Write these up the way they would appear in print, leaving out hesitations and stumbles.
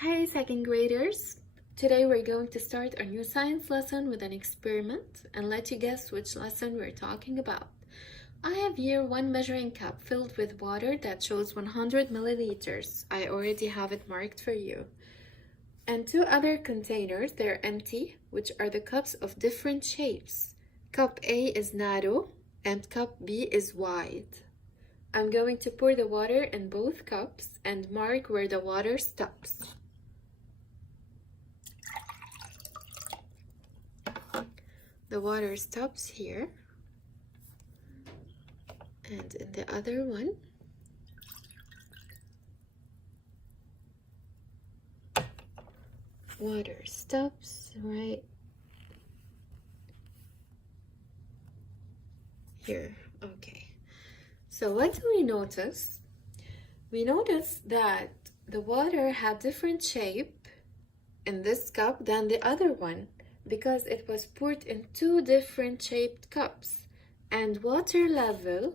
Hi second graders! Today we're going to start our new science lesson with an experiment and let you guess which lesson we're talking about. I have here one measuring cup filled with water that shows 100 milliliters. I already have it marked for you. And two other containers, they're empty, which are the cups of different shapes. Cup A is narrow and cup B is wide. I'm going to pour the water in both cups and mark where the water stops. The water stops here, and in the other one, water stops right here. Okay, so what do we notice? We notice that the water had different shape in this cup than the other one, because it was poured in two different shaped cups, and water level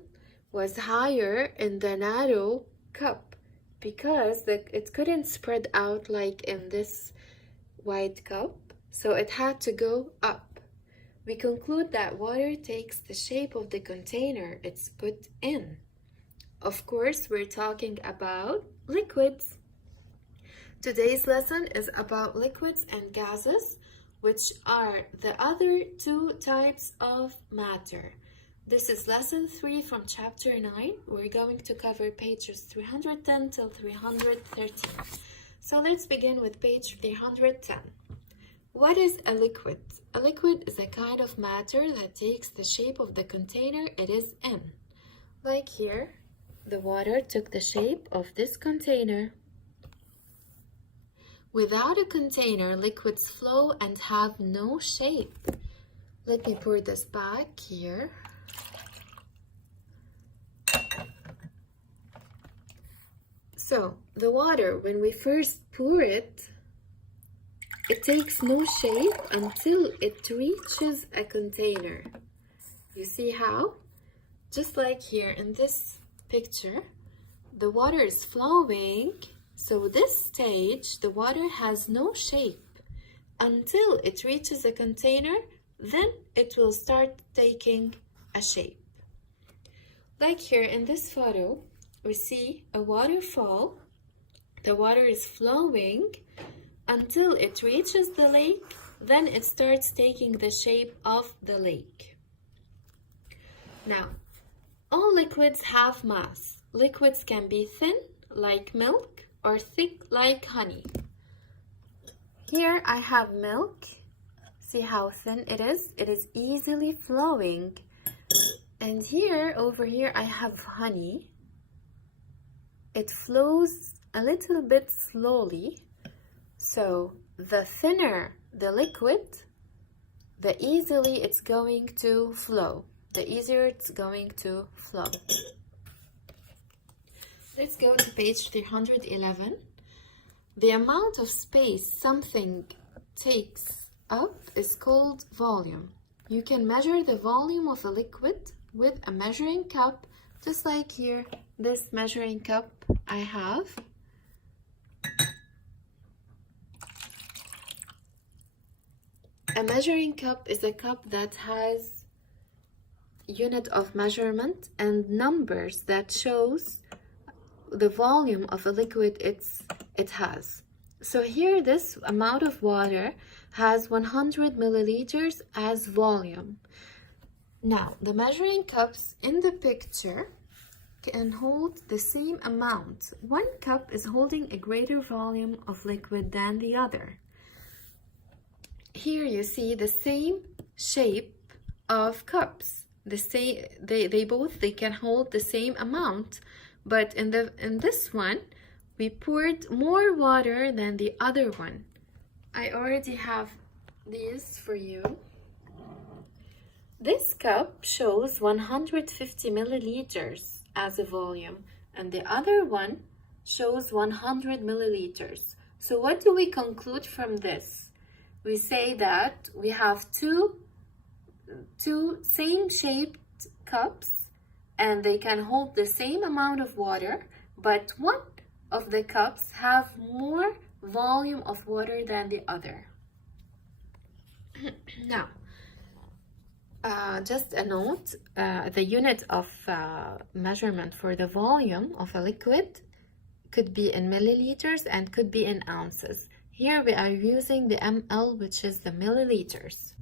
was higher in the narrow cup because it couldn't spread out like in this wide cup, so it had to go up. We conclude that water takes the shape of the container it's put in. Of course, we're talking about liquids. Today's lesson is about liquids and gases, which are the other two types of matter. This is lesson 3 from chapter 9. We're going to cover pages 310 till 313. So let's begin with page 310. What is a liquid? A liquid is a kind of matter that takes the shape of the container it is in. Like here, the water took the shape of this container. Without a container, liquids flow and have no shape. Let me pour this back here. So, the water, when we first pour it, it takes no shape until it reaches a container. You see how? Just like here in this picture, the water is flowing. So this stage, the water has no shape until it reaches a container, then it will start taking a shape. Like here in this photo, we see a waterfall. The water is flowing until it reaches the lake, then it starts taking the shape of the lake. Now, all liquids have mass. Liquids can be thin, like milk, or thick like honey. Here I have milk. See how thin it is? It is easily flowing. And here, over here, I have honey. It flows a little bit slowly. So the thinner the liquid, the easily it's going to flow. The easier it's going to flow. Let's go to page 311. The amount of space something takes up is called volume. You can measure the volume of a liquid with a measuring cup, just like here, this measuring cup I have. A measuring cup is a cup that has unit of measurement and numbers that shows the volume of a liquid it has. So here this amount of water has 100 milliliters as volume. Now the measuring cups in the picture can hold the same amount. One cup is holding a greater volume of liquid than the other. Here you see the same shape of cups. They can hold the same amount. But in this one, we poured more water than the other one. I already have these for you. This cup shows 150 milliliters as a volume, and the other one shows 100 milliliters. So what do we conclude from this? We say that we have two same shaped cups, and they can hold the same amount of water, but one of the cups have more volume of water than the other. Now, just a note, the unit of measurement for the volume of a liquid could be in milliliters and could be in ounces. Here we are using the ml, which is the milliliters.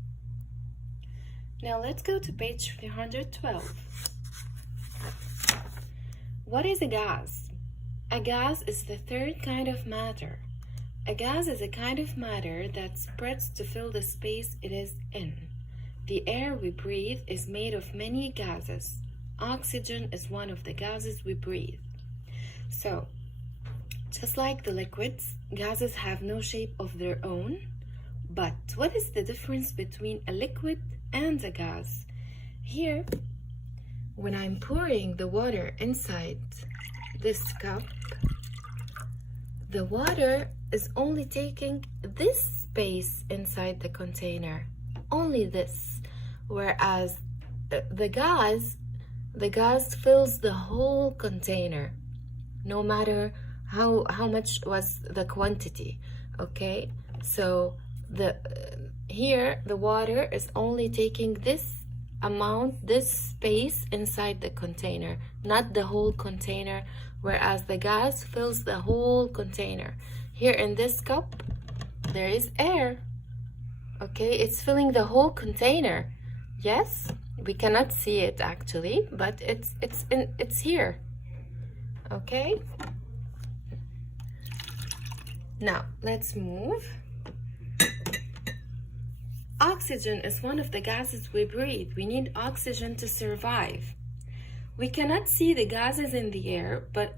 Now let's go to page 312. What is a gas? A gas is the third kind of matter. A gas is a kind of matter that spreads to fill the space it is in. The air we breathe is made of many gases. Oxygen is one of the gases we breathe. So, just like the liquids, gases have no shape of their own. But what is the difference between a liquid and a gas? Here, when I'm pouring the water inside this cup, the water is only taking this space inside the container, only this, whereas the gas fills the whole container, no matter how much was the quantity. Okay, so here the water is only taking this amount, this space inside the container, not the whole container, whereas the gas fills the whole container. Here in this cup there is air. Okay, it's filling the whole container. Yes, we cannot see it actually, but it's here. Okay, now let's move. Oxygen is one of the gases we breathe. We need oxygen to survive. We cannot see the gases in the air, but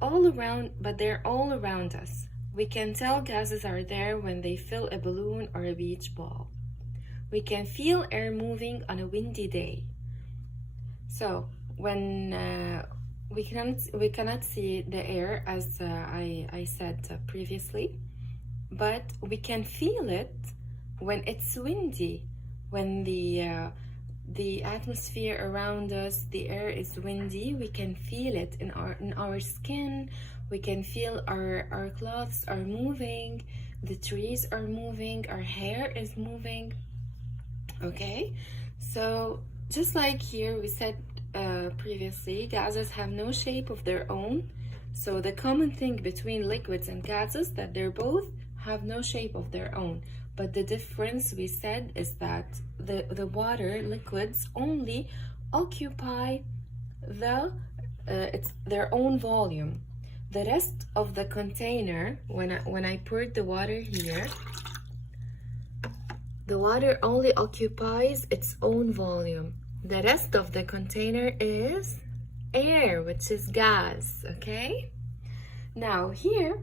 they're all around us. We can tell gases are there when they fill a balloon or a beach ball. We can feel air moving on a windy day. So when we cannot see the air, as I said previously, but we can feel it when it's windy, when the atmosphere around us, the air is windy. We can feel it in our skin. We can feel our clothes are moving, the trees are moving, our hair is moving. Okay, so just like here we said previously, gases have no shape of their own. So the common thing between liquids and gases that they're both have no shape of their own. But the difference we said is that the water liquids only occupy it's their own volume. The rest of the container, when I poured the water here, the water only occupies its own volume. The rest of the container is air, which is gas. Okay, now here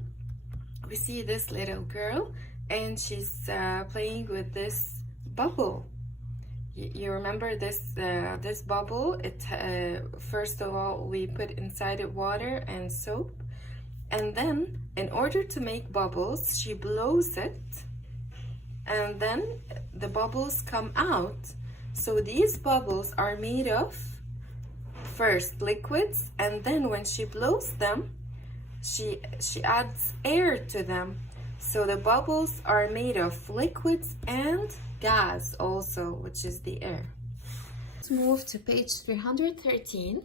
we see this little girl, and she's playing with this bubble. You remember this this bubble? It first of all we put inside it water and soap, and then in order to make bubbles, she blows it, and then the bubbles come out. So these bubbles are made of first liquids, and then when she blows them, she adds air to them. So the bubbles are made of liquids and gas also, which is the air. Let's move to page 313.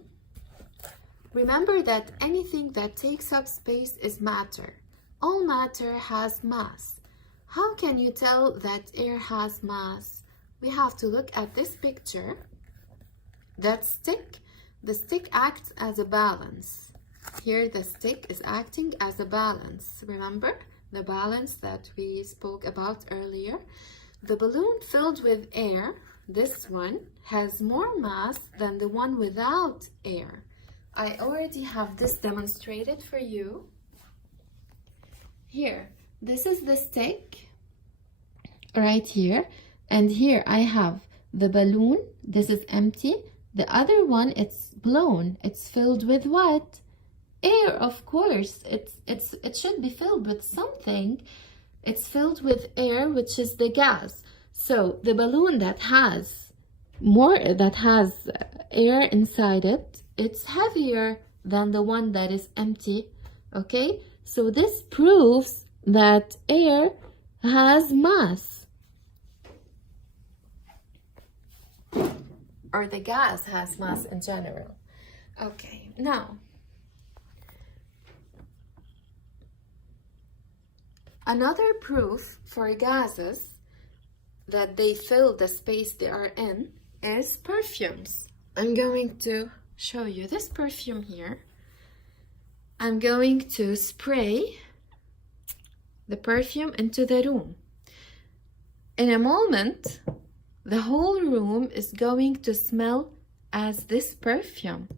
Remember that anything that takes up space is matter. All matter has mass. How can you tell that air has mass? We have to look at this picture. That stick, the stick acts as a balance. Here the stick is acting as a balance. Remember the balance that we spoke about earlier? The balloon filled with air, this one, has more mass than the one without air. I already have this demonstrated for you. Here, this is the stick right here, and here I have the balloon. This is empty. The other one, it's blown. It's filled with what? Air, of course. It should be filled with something. It's filled with air, which is the gas. So the balloon that has air inside it, it's heavier than the one that is empty. Okay, so this proves that air has mass, or the gas has mass in general. Okay, now another proof for gases that they fill the space they are in is perfumes. I'm going to show you this perfume here. I'm going to spray the perfume into the room. In a moment, the whole room is going to smell as this perfume.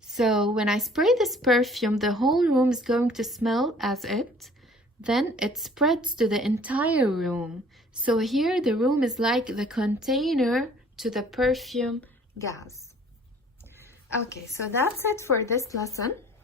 So when I spray this perfume, the whole room is going to smell as it. Then it spreads to the entire room. So here the room is like the container to the perfume gas. Okay, so that's it for this lesson.